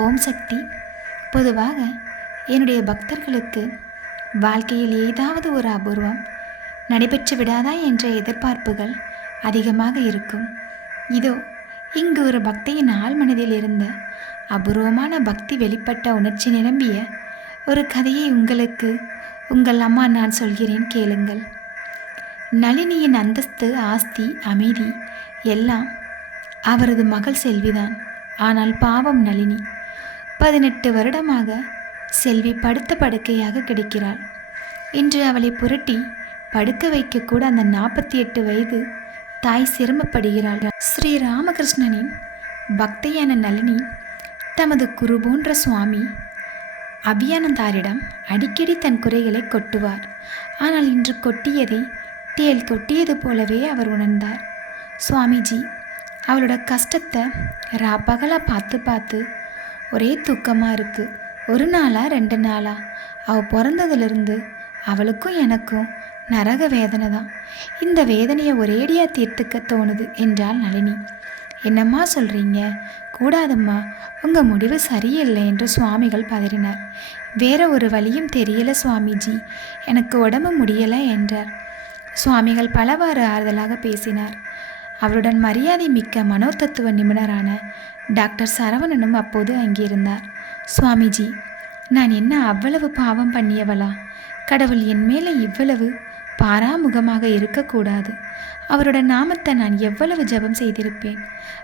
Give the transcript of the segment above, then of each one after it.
ஓம் சக்தி. பொதுவாக என்னுடைய பக்தர்களுக்கு வாழ்க்கையில் ஏதாவது ஒரு அபூர்வம் நடைபெற்று விடாதா என்ற எதிர்பார்ப்புகள் அதிகமாக இருக்கும். இதோ இங்கு ஒரு பக்தியின் ஆழ்மனதில் இருந்த அபூர்வமான பக்தி வெளிப்பட்ட உணர்ச்சி நிரம்பிய ஒரு கதையை உங்களுக்கு உங்கள் அம்மா நான் சொல்கிறேன் கேளுங்கள். நளினியின் அந்தஸ்து ஆஸ்தி அமைதி எல்லாம் அவரது மகள் செல்விதான். ஆனால் பாவம் நளினி. பதினெட்டு வருடமாக செல்வி படுத்த படுக்கையாக கிடைக்கிறாள். இன்று அவளை புரட்டி படுக்க வைக்கக்கூட அந்த நாற்பத்தி எட்டு வயது தாய் சிரமப்படுகிறாள். ஸ்ரீ ராமகிருஷ்ணனின் பக்தையான நளினி தமது குரு போன்ற சுவாமி அபியானந்தாரிடம் அடிக்கடி தன் குறைகளை கொட்டுவார். ஆனால் இன்று கொட்டியதை தேல் கொட்டியது போலவே அவர் உணர்ந்தார். சுவாமிஜி அவளோட கஷ்டத்தை ராப்பகலாக பார்த்து பார்த்து ஒரே தூக்கமாக இருக்குது ஒரு நாளா ரெண்டு நாளா? அவள் பிறந்ததுலேருந்து அவளுக்கும் எனக்கும் நரக வேதனை தான். இந்த வேதனையை ஒரேடியாக தீர்த்துக்க தோணுது என்றாள் நளினி. என்னம்மா சொல்கிறீங்க கூடாதம்மா. உங்கள் முடிவு சரியில்லை என்று சுவாமிகள் பதறினார். வேற ஒரு வழியும் தெரியல சுவாமிஜி. எனக்கு உடம்பு முடியலை என்றார். சுவாமிகள் பலவாறு ஆறுதலாக பேசினார். அவருடன் மரியாதை மிக்க மனோதத்துவ நிபுணரான டாக்டர் சரவணனும் அப்போது அங்கிருந்தார். சுவாமிஜி நான் என்ன அவ்வளவு பாவம் பண்ணியவளா? கடவுள் என் மேலே இவ்வளவு பாராமுகமாக இருக்கக்கூடாது. அவரோட நாமத்தை நான் எவ்வளவு ஜெபம் செய்திருப்பேன்?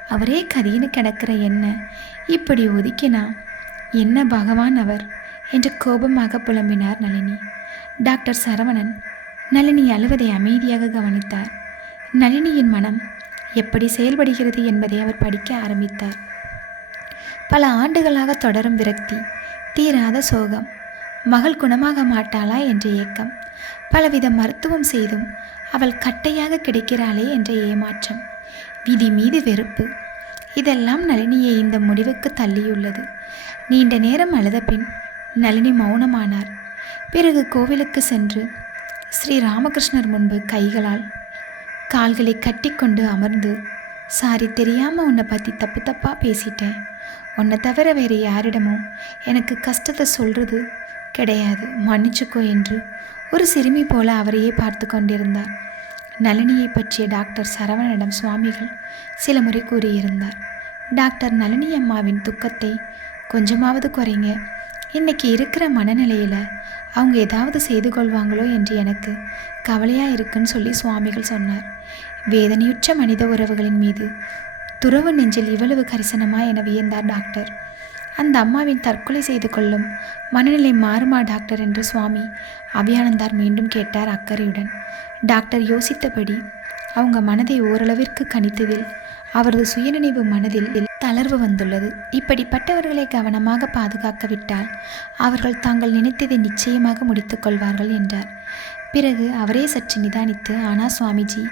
அவரே கதின்னு கிடக்கிற என்ன? இப்படி ஒதுக்கினா என்ன பகவான் அவர்? என்று கோபமாக புலம்பினார் நளினி. டாக்டர் சரவணன் நளினி அழுவதை அமைதியாக கவனித்தார். நளினியின் மனம் எப்படி செயல்படுகிறது என்பதை அவர் படிக்க ஆரம்பித்தார். பல ஆண்டுகளாக தொடரும் விரக்தி தீராத சோகம் மகள் குணமாக மாட்டாளா என்ற ஏக்கம் பலவித மருத்துவம் செய்தும் அவள் கட்டையாக கிடைக்கிறாளே என்ற ஏமாற்றம் விதி மீது வெறுப்பு இதெல்லாம் நளினியை இந்த முடிவுக்கு தள்ளியுள்ளது. நீண்ட நேரம் அழுத பின் நளினி மௌனமானார். பிறகு கோவிலுக்கு சென்று ஸ்ரீ ராமகிருஷ்ணர் முன்பு கைகளால் கால்களை கட்டிக்கொண்டு அமர்ந்து சாரி தெரியாமல் உன்னை பற்றி தப்பு தப்பாக பேசிட்டேன். உன்னை தவிர வேறு யாரிடமும் எனக்கு கஷ்டத்தை சொல்கிறது கிடையாது. மன்னிச்சுக்கோ என்று ஒரு சிறுமி போல அவரையே பார்த்து கொண்டிருந்தார். நளினியை பற்றிய டாக்டர் சரவணனிடம் சுவாமிகள் சில முறை கூறியிருந்தார். டாக்டர் நளினி அம்மாவின் துக்கத்தை கொஞ்சமாவது குறைங்க. இன்னைக்கு இருக்கிற மனநிலையில் அவங்க ஏதாவது செய்து கொள்வாங்களோ என்று எனக்கு கவலையாக இருக்குன்னு சொல்லி சுவாமிகள் சொன்னார். வேதனையுற்ற மனித உறவுகளின் மீது துறவு நெஞ்சில் இவ்வளவு கரிசனமா என வியந்தார் டாக்டர். அந்த அம்மாவின் தற்கொலை செய்து கொள்ளும் மனநிலை மாறுமா டாக்டர் என்று சுவாமி அபியானந்தார் மீண்டும் கேட்டார் அக்கறையுடன். டாக்டர் யோசித்தபடி அவங்க மனதை ஓரளவிற்கு கணித்ததில் அவரது சுயநினைவு மனதில் தளர்வு வந்துள்ளது. இப்படிப்பட்டவர்களை கவனமாக பாதுகாக்க விட்டால் அவர்கள் தாங்கள் நினைத்ததை நிச்சயமாக முடித்துக்கொள்வார்கள் என்றார். பிறகு அவரே சற்று நிதானித்து ஆனா சுவாமிஜி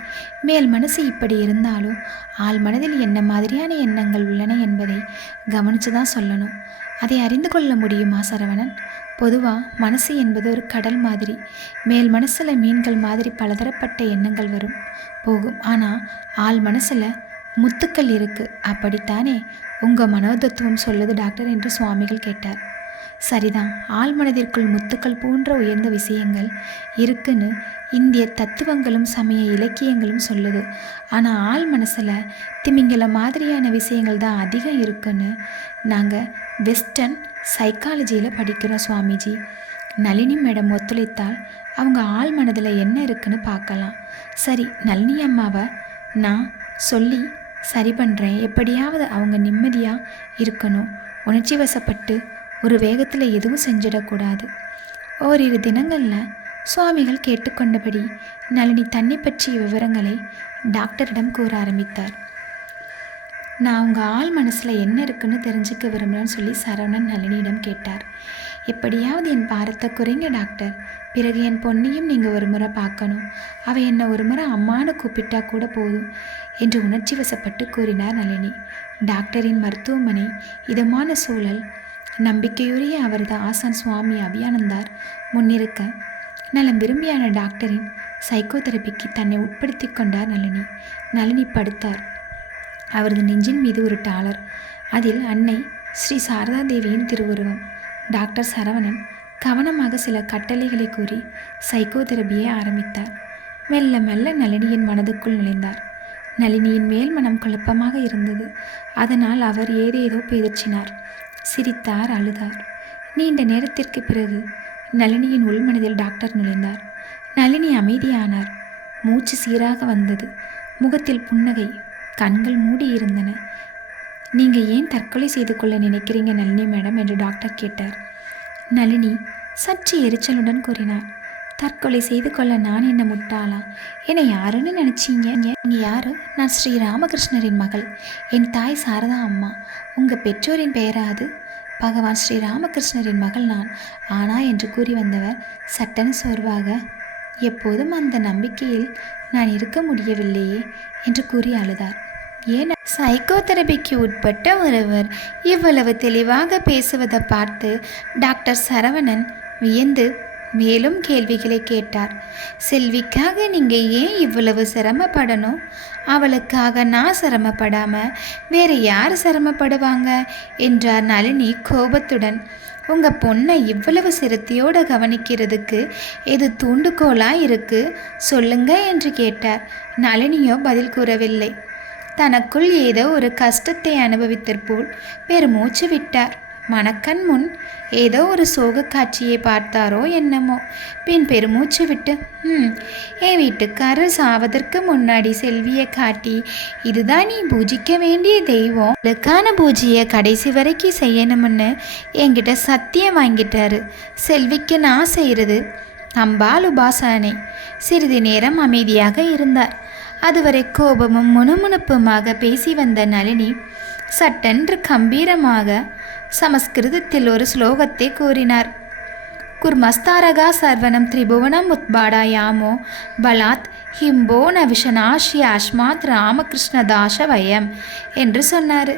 மேல் மனசு இப்படி இருந்தாலும் ஆள் மனதில் என்ன மாதிரியான எண்ணங்கள் உள்ளன என்பதை கவனித்து தான் சொல்லணும். அதை அறிந்து கொள்ள முடியுமா சரவணன்? பொதுவாக மனசு என்பது ஒரு கடல் மாதிரி. மேல் மனசில் மீன்கள் மாதிரி பலதரப்பட்ட எண்ணங்கள் வரும். போகும். ஆனால் ஆள் மனசில் முத்துக்கள் இருக்குது அப்படித்தானே? உங்கள் மனோதத்துவம் சொல்லுது டாக்டர் என்று சுவாமிகள் கேட்டார். சரிதான் ஆழ்மனதிற்குள் முத்துக்கள் போன்ற உயர்ந்த விஷயங்கள் இருக்குன்னு இந்திய தத்துவங்களும் சமய இலக்கியங்களும் சொல்லுது. ஆனால் ஆள் மனசில் திமிங்கல மாதிரியான விஷயங்கள் தான் அதிகம் இருக்குன்னு நாங்கள் வெஸ்டர்ன் சைக்காலஜியில் படிக்கிறோம் சுவாமிஜி. நளினி மேடம் ஒத்துழைத்தால் அவங்க ஆள் மனதில் என்ன இருக்குன்னு பார்க்கலாம். சரி நளினி அம்மாவை நான் சொல்லி சரி பண்ணுறேன் எப்படியாவது அவங்க நிம்மதியாக இருக்கணும். உணர்ச்சி வசப்பட்டு ஒரு வேகத்தில் எதுவும் செஞ்சிடக்கூடாது. ஓரிரு தினங்களில் சுவாமிகள் கேட்டுக்கொண்டபடி நளினி தன்னை பற்றிய விவரங்களை டாக்டரிடம் கூற ஆரம்பித்தார். நான் உங்கள் ஆள் மனசில் என்ன இருக்குன்னு தெரிஞ்சுக்க விரும்புகிறேன்னு சொல்லி சரவணன் நளினியிடம் கேட்டார். எப்படியாவது என் பாரத்தை குறைங்க டாக்டர். பிறகு என் பொண்ணையும் நீங்கள் ஒரு முறை பார்க்கணும். அவள் என்னை ஒரு முறை அம்மானு கூப்பிட்டா கூட போதும் என்று உணர்ச்சி வசப்பட்டு கூறினார் நளினி. டாக்டரின் மருத்துவமனை இதமான சூழல் நம்பிக்கையுரிய அவரது ஆசான் சுவாமி அபியானந்தார் முன்னிருக்க நலம் விரும்பியான டாக்டரின் சைக்கோதெரபிக்கு தன்னை உட்படுத்தி கொண்டார் நளினி. நளினி படுத்தார். அவரது நெஞ்சின் மீது ஒரு டாலர் அதில் அன்னை ஸ்ரீ சாரதா தேவியின் திருவுருவம். டாக்டர் சரவணன் கவனமாக சில கட்டளைகளை கூறி சைக்கோதெரபியை ஆரம்பித்தார். மெல்ல மெல்ல நளினியின் மனதுக்குள் நுழைந்தார். நளினியின் மேல் மனம் குழப்பமாக இருந்தது. அதனால் அவர் ஏதேதோ பேதச்சினார் சிரித்தார் அழுதார். நீண்ட நேரத்திற்கு பிறகு நளினியின் உள்மனதில் டாக்டர் நுழைந்தார். நளினி அமைதியானார். மூச்சு சீராக வந்தது. முகத்தில் புன்னகை கண்கள் மூடி இருந்தன நீங்கள் ஏன் தற்கொலை செய்து கொள்ள நினைக்கிறீங்க நளினி மேடம்? என்று டாக்டர் கேட்டார். நளினி சற்று எரிச்சலுடன் கூறினார். தற்கொலை செய்து கொள்ள நான் என்ன முட்டாளா? என்னை யாருன்னு நினச்சிங்க? நீங்கள் யாரு? நான் ஸ்ரீ ராமகிருஷ்ணரின் மகள். என் தாய் சாரதா அம்மா. உங்கள் பெற்றோரின் பெயராது பகவான் ஸ்ரீ ராமகிருஷ்ணரின் மகள் நான். ஆனா என்று கூறி வந்தவர் சட்டன சோர்வாக எப்போதும் அந்த நம்பிக்கையில் நான் இருக்க முடியவில்லையே என்று கூறி அழுதார். ஏன்? சைக்கோதெரபிக்கு உட்பட்ட ஒருவர் இவ்வளவு தெளிவாக பேசுவதை பார்த்து டாக்டர் சரவணன் வியந்து மேலும் கேள்விகளை கேட்டார். செல்விக்காக நீங்கள் ஏன் இவ்வளவு சிரமப்படணும்? அவளுக்காக நான் சிரமப்படாமல் வேறு யார் சிரமப்படுவாங்க? என்றார் நளினி கோபத்துடன். உங்கள் பொண்ணை இவ்வளவு சிரத்தையோடு கவனிக்கிறதுக்கு எது தூண்டுகோலாக இருக்கு? சொல்லுங்க என்று கேட்டார். நளினியோ பதில் கூறவில்லை. தனக்குள் ஏதோ ஒரு கஷ்டத்தை அனுபவித்தற்போல் பெருமூச்சு விட்டார். மணக்கண் முன் ஏதோ ஒரு சோக காட்சியை பார்த்தாரோ என்னமோ. பின் பெருமூச்சு விட்டு ம் என் வீட்டுக்காரர் சாவதற்கு முன்னாடி செல்வியை காட்டி இதுதான் நீ பூஜிக்க வேண்டிய தெய்வம். அதுக்கான பூஜையை கடைசி வரைக்கும் செய்யணும்னு என்கிட்ட சத்தியம் வாங்கிட்டாரு. செல்விக்கு நான் செய்கிறது அம்பாள் உபாசனை. சிறிது நேரம் அமைதியாக இருந்தார். அதுவரை கோபமும் முணுமுணுப்புமாக பேசி வந்த நளினி சட்டென்று கம்பீரமாக சமஸ்கிருதத்தில் ஒரு ஸ்லோகத்தை கூறினார். குர்மஸ்தாரகா சர்வனம் திரிபுவனம் உத்பாடாயாமோ பலாத் ஹிம்போ ந விஷனாஷி அஸ்மாத் ராமகிருஷ்ணதாச வயம் என்று சொன்னார்.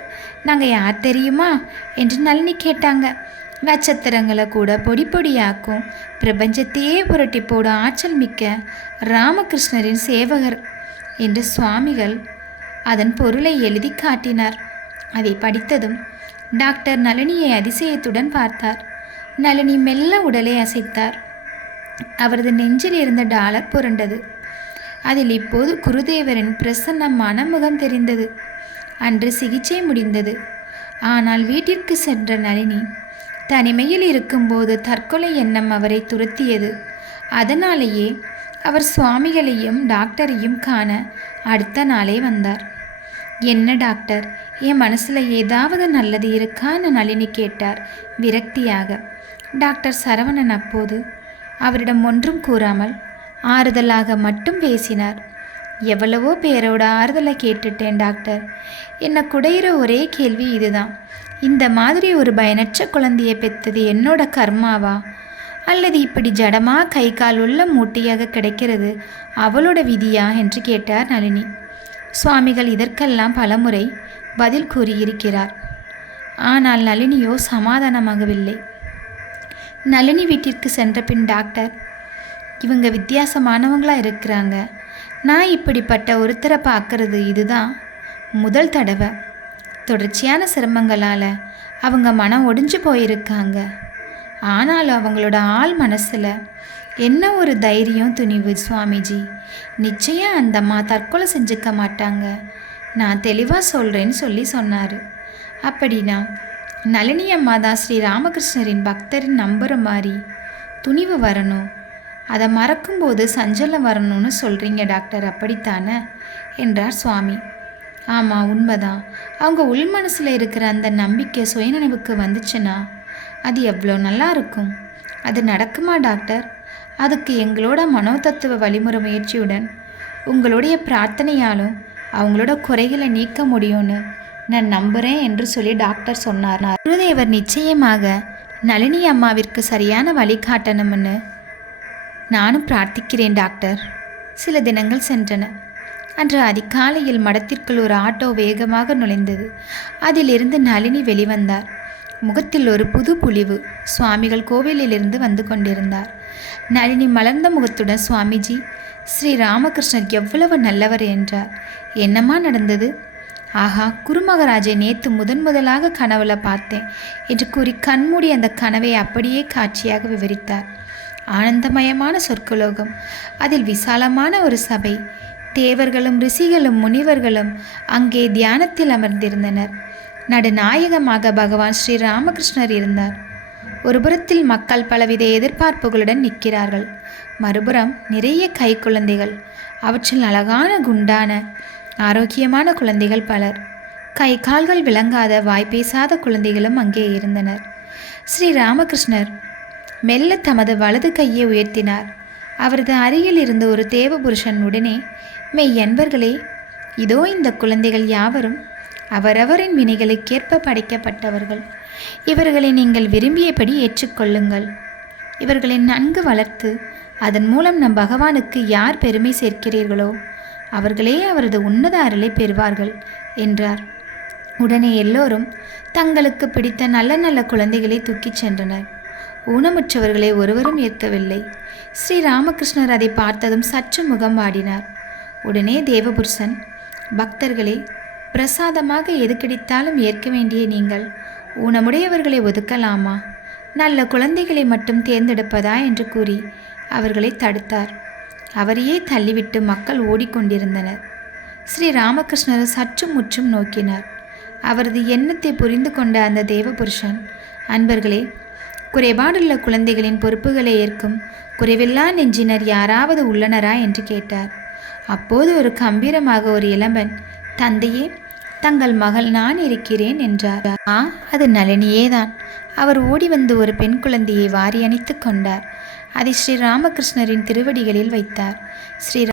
நாங்கள் யார் தெரியுமா? என்று நளினி கேட்டாங்க. நட்சத்திரங்களை கூட பொடி பொடியாக்கும். பிரபஞ்சத்தையே புரட்டி போட ஆற்றல் மிக்க ராமகிருஷ்ணரின் சேவகர் என்று சுவாமிகள் அதன் பொருளை எழுதி காட்டினார். அதை படித்ததும் டாக்டர் நளினியை அதிசயத்துடன் பார்த்தார். நளினி மெல்ல உடலை அசைத்தார். அவரது நெஞ்சில் இருந்த டாலர் புரண்டது. அதில் இப்போது குருதேவரின் பிரசன்னமான முகம் தெரிந்தது. அன்று சிகிச்சை முடிந்தது. ஆனால் வீட்டிற்கு சென்ற நளினி தனிமையில் இருக்கும்போது தற்கொலை எண்ணம் அவரை துரத்தியது. அதனாலேயே அவர் சுவாமிகளையும் டாக்டரையும் காண அடுத்த நாளே வந்தார். என்ன டாக்டர்? என் மனசில் ஏதாவது நல்லது இருக்கான்னு நளினி கேட்டார். விரக்தியாக. டாக்டர் சரவணன் அப்போது அவரிடம் ஒன்றும் கூறாமல் ஆறுதலாக மட்டும் பேசினார். எவ்வளவோ பேரோட ஆறுதலை கேட்டுட்டேன் டாக்டர். என்னை குடையிற ஒரே கேள்வி இதுதான். இந்த மாதிரி ஒரு பயனற்ற குழந்தையை பெற்றது என்னோட கர்மாவா? அல்லது இப்படி ஜடமா கை கால் உள்ள மூட்டையாக கிடைக்கிறது அவளோட விதியா? என்று கேட்டார் நளினி. சுவாமிகள் இதற்கெல்லாம் பலமுறை பதில் கூறியிருக்கிறார். ஆனால் நளினியோ சமாதானமாகவில்லை. நளினி வீட்டிற்கு சென்ற பின் டாக்டர் இவங்க வித்தியாசமானவங்களா இருக்கிறாங்க. நான் இப்படிப்பட்ட ஒருத்தரை பார்க்கறது இதுதான். முதல் தடவை. தொடர்ச்சியான சிரமங்களால் அவங்க மனம் ஒடிஞ்சு போயிருக்காங்க. ஆனாலும் அவங்களோட ஆள் மனசில் என்ன ஒரு தைரியம் துணிவு சுவாமிஜி? நிச்சயம் அந்த அம்மா தற்கொலை செஞ்சுக்க மாட்டாங்க. நான் தெளிவாக சொல்கிறேன்னு சொல்லி சொன்னார். அப்படின்னா நளினி அம்மா தான் ஸ்ரீ ராமகிருஷ்ணரின் பக்தரின் நம்புகிற மாதிரி துணிவு வரணும். அதை மறக்கும்போது சஞ்சலம் வரணும்னு சொல்கிறீங்க டாக்டர் அப்படித்தானே? என்றார் சுவாமி. ஆமாம் உண்மைதான். அவங்க உள் மனசில் இருக்கிற அந்த நம்பிக்கை சுயநினைவுக்கு வந்துச்சுன்னா அது எவ்வளோ நல்லா இருக்கும். அது நடக்குமா டாக்டர்? அதுக்கு எங்களோட மனோதத்துவ வழிமுறை முயற்சியுடன் உங்களுடைய பிரார்த்தனையாலும் அவங்களோட குறைகளை நீக்க முடியும்னு நான் நம்புகிறேன் என்று சொல்லி டாக்டர் சொன்னார். குருதேவர் நிச்சயமாக நளினி அம்மாவிற்கு சரியான வழிகாட்டணும்னு நானும் பிரார்த்திக்கிறேன் டாக்டர் சில தினங்கள் சென்றன. அன்று அதிகாலையில் மடத்திற்குள் ஒரு ஆட்டோ வேகமாக நுழைந்தது. அதிலிருந்து நளினி வெளிவந்தார். முகத்தில் ஒரு புது புலிவு சுவாமிகள் கோவிலிலிருந்து வந்து கொண்டிருந்தார். நளினி மலர்ந்த முகத்துடன் சுவாமிஜி ஸ்ரீ ராமகிருஷ்ணர் எவ்வளவு நல்லவர் என்றார். என்னம்மா நடந்தது? ஆஹா குருமகராஜை நேற்று முதன் முதலாக கனவுல பார்த்தேன் என்று கூறி கண்மூடி அந்த கனவை அப்படியே காட்சியாக விவரித்தார். ஆனந்தமயமான சொற்கலோகம் அதில் விசாலமான ஒரு சபை. தேவர்களும் ரிஷிகளும் முனிவர்களும் அங்கே தியானத்தில் அமர்ந்திருந்தனர். நடுநாயகமாக பகவான் ஸ்ரீ ராமகிருஷ்ணர் இருந்தார். ஒருபுறத்தில் மக்கள் பலவித எதிர்பார்ப்புகளுடன் நிற்கிறார்கள். மறுபுறம் நிறைய கை குழந்தைகள் அவற்றில் அழகான குண்டான ஆரோக்கியமான குழந்தைகள் பலர். கை கால்கள் விளங்காத வாய் பேசாத குழந்தைகளும் அங்கே இருந்தனர். ஸ்ரீ ராமகிருஷ்ணர் மெல்ல தமது வலது கையை உயர்த்தினார். அவரது அருகில் இருந்த ஒரு தேவபுருஷன் உடனே மெய் அன்பர்களே இதோ இந்த குழந்தைகள் யாவரும் அவரவரின் வினைகளுக்கேற்ப படைக்கப்பட்டவர்கள். இவர்களை நீங்கள் விரும்பியபடி ஏற்றுக்கொள்ளுங்கள். இவர்களை நன்கு வளர்த்து அதன் மூலம் நம் பகவானுக்கு யார் பெருமை சேர்க்கிறீர்களோ அவர்களே அவரது உன்னத அருளை பெறுவார்கள் என்றார். உடனே எல்லோரும் தங்களுக்கு பிடித்த நல்ல நல்ல குழந்தைகளை தூக்கிச் சென்றனர். ஊனமுற்றவர்களை ஒருவரும் ஏற்கவில்லை. ஸ்ரீ ராமகிருஷ்ணர் அதை பார்த்ததும் சற்று முகம் வாடினார் உடனே தேவபுருஷன் பக்தர்களே பிரசாதமாக எது கிடைத்தாலும் ஏற்க வேண்டிய நீங்கள் ஊனமுடையவர்களை ஒதுக்கலாமா? நல்ல குழந்தைகளை மட்டும் தேர்ந்தெடுப்பதா என்று கூறி அவர்களை தடுத்தார். அவரையே தள்ளிவிட்டு மக்கள் ஓடிக்கொண்டிருந்தனர். ஸ்ரீ ராமகிருஷ்ணர் சற்றும் முற்றும் நோக்கினார். அவரது எண்ணத்தை புரிந்து கொண்ட அந்த தேவபுருஷன் அன்பர்களே குறைபாடுள்ள குழந்தைகளின் பொறுப்புகளை ஏற்கும் குறைவில்லா நெஞ்சினர் யாராவது உள்ளனரா? என்று கேட்டார். அப்போது ஒரு கம்பீரமாக ஒரு இளம்பன் தந்தையே தங்கள் மகள் நான் இருக்கிறேன் என்றார். ஆ அது நளினியே தான் அவர் ஓடி வந்து ஒரு பெண் குழந்தையை வாரி அணைத்து கொண்டார். அதை ஸ்ரீ ராமகிருஷ்ணரின் திருவடிகளில் வைத்தார். ஸ்ரீ